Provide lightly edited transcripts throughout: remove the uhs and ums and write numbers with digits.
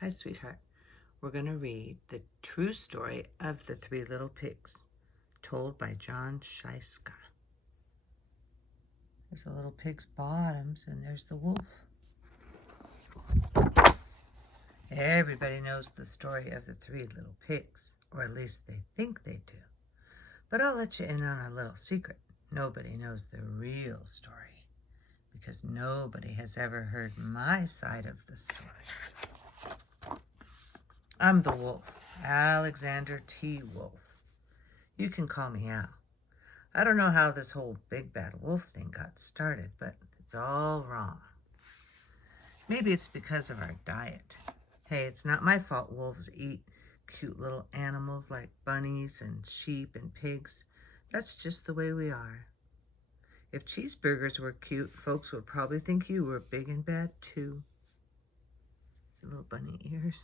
Hi, sweetheart. We're going to read the true story of the Three Little Pigs, told by Jon Scieszka. There's the little pig's bottoms, and there's the wolf. Everybody knows the story of the Three Little Pigs, or at least they think they do. But I'll let you in on a little secret. Nobody knows the real story, because nobody has ever heard my side of the story. I'm the wolf, Alexander T. Wolf. You can call me Al. I don't know how this whole big bad wolf thing got started, but it's all wrong. Maybe it's because of our diet. Hey, it's not my fault wolves eat cute little animals like bunnies and sheep and pigs. That's just the way we are. If cheeseburgers were cute, folks would probably think you were big and bad too. The little bunny ears.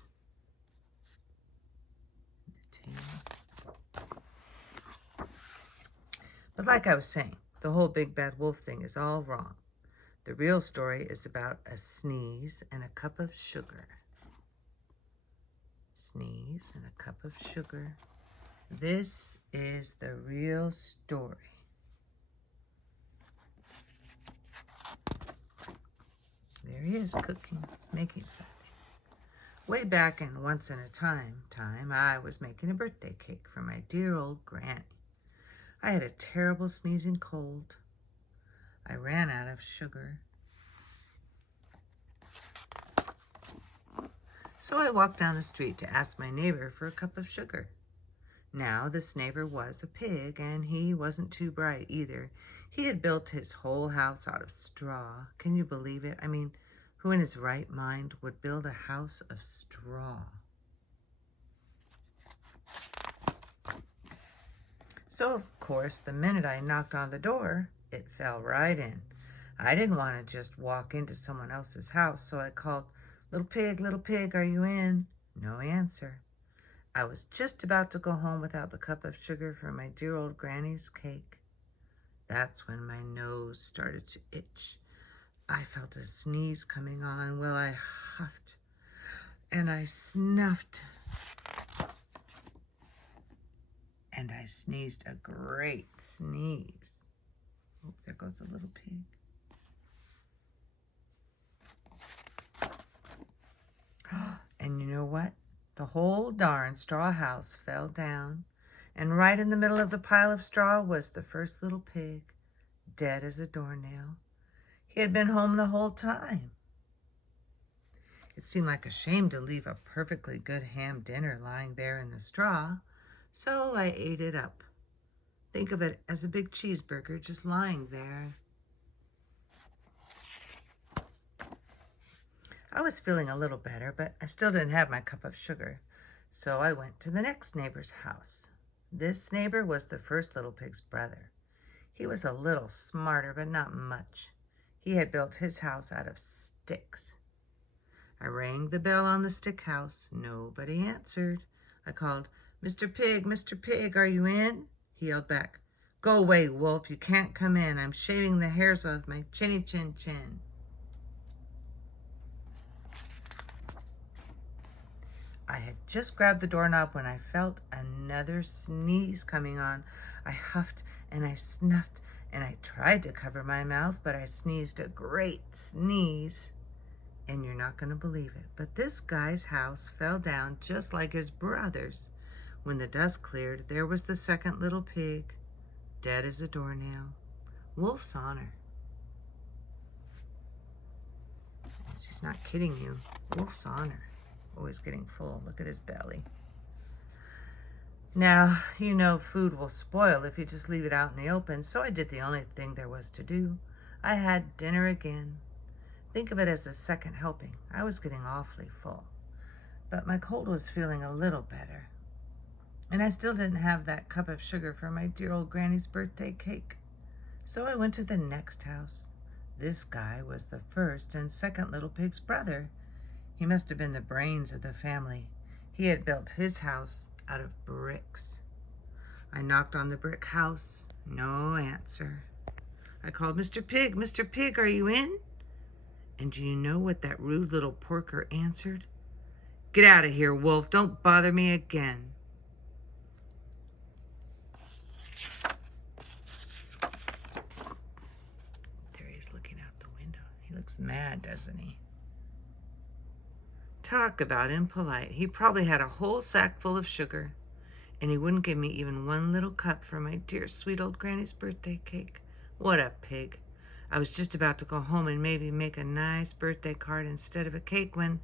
The tail. But like I was saying, the whole big bad wolf thing is all wrong. The real story is about a sneeze and a cup of sugar. Sneeze and a cup of sugar. This is the real story. There he is cooking. He's making something. Way back in Once in a Time, I was making a birthday cake for my dear old granny. I had a terrible sneezing cold. I ran out of sugar. So I walked down the street to ask my neighbor for a cup of sugar. Now, this neighbor was a pig, and he wasn't too bright either. He had built his whole house out of straw. Can you believe it? I mean, who in his right mind would build a house of straw? So, of course, the minute I knocked on the door, it fell right in. I didn't want to just walk into someone else's house, so I called, little pig, are you in?" No answer. I was just about to go home without the cup of sugar for my dear old granny's cake. That's when my nose started to itch. I felt a sneeze coming on. Well, I huffed and I snuffed. And I sneezed a great sneeze. Oh, there goes the little pig. And you know what? The whole darn straw house fell down, and right in the middle of the pile of straw was the first little pig, dead as a doornail. He had been home the whole time. It seemed like a shame to leave a perfectly good ham dinner lying there in the straw, so I ate it up. Think of it as a big cheeseburger just lying there. I was feeling a little better, but I still didn't have my cup of sugar, so I went to the next neighbor's house. This neighbor was the first little pig's brother. He was a little smarter, but not much. He had built his house out of sticks. I rang the bell on the stick house. Nobody answered. I called, Mr. Pig, are you in?" He yelled back, "Go away, wolf, you can't come in. I'm shaving the hairs off my chinny chin chin." I had just grabbed the doorknob when I felt another sneeze coming on. I huffed and I snuffed and I tried to cover my mouth, but I sneezed a great sneeze. And you're not going to believe it, but this guy's house fell down just like his brother's. When the dust cleared, there was the second little pig, dead as a doornail. Wolf's honor. He's not kidding you. Wolf's honor. Always getting full. Look at his belly. Now, you know food will spoil if you just leave it out in the open, so I did the only thing there was to do. I had dinner again. Think of it as the second helping. I was getting awfully full, but my cold was feeling a little better. And I still didn't have that cup of sugar for my dear old granny's birthday cake. So I went to the next house. This guy was the first and second little pig's brother. He must have been the brains of the family. He had built his house out of bricks. I knocked on the brick house. No answer. I called, Mr. Pig, are you in?" And do you know what that rude little porker answered? Get out of here, Wolf. Don't bother me again. There he is looking out the window. He looks mad, doesn't he? Talk about impolite. He probably had a whole sack full of sugar, and he wouldn't give me even one little cup for my dear sweet old granny's birthday cake. What a pig. I was just about to go home and maybe make a nice birthday card instead of a cake when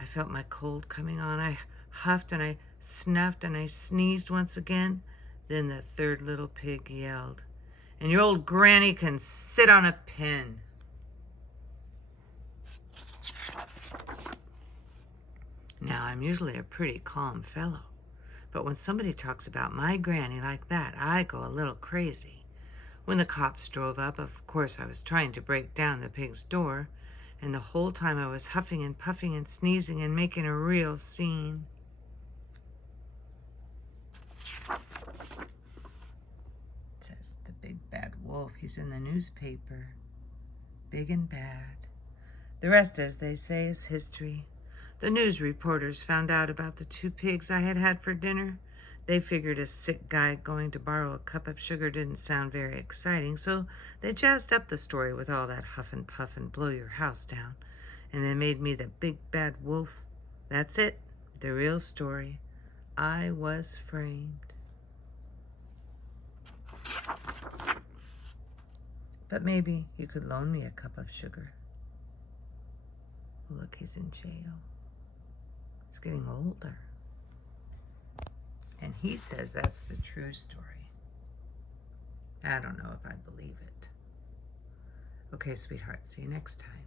I felt my cold coming on. I huffed and I snuffed and I sneezed once again. Then the third little pig yelled, "And your old granny can sit on a pin." Now, I'm usually a pretty calm fellow, but when somebody talks about my granny like that, I go a little crazy. When the cops drove up, of course I was trying to break down the pig's door, and the whole time I was huffing and puffing and sneezing and making a real scene. It says the big bad wolf, he's in the newspaper. Big and bad. The rest, as they say, is history. The news reporters found out about the 2 pigs I had had for dinner. They figured a sick guy going to borrow a cup of sugar didn't sound very exciting, so they jazzed up the story with all that huff and puff and blow your house down. And they made me the big bad wolf. That's it, the real story. I was framed. But maybe you could loan me a cup of sugar. Look, he's in jail. He's getting older. And he says that's the true story. I don't know if I believe it. Okay, sweetheart, see you next time.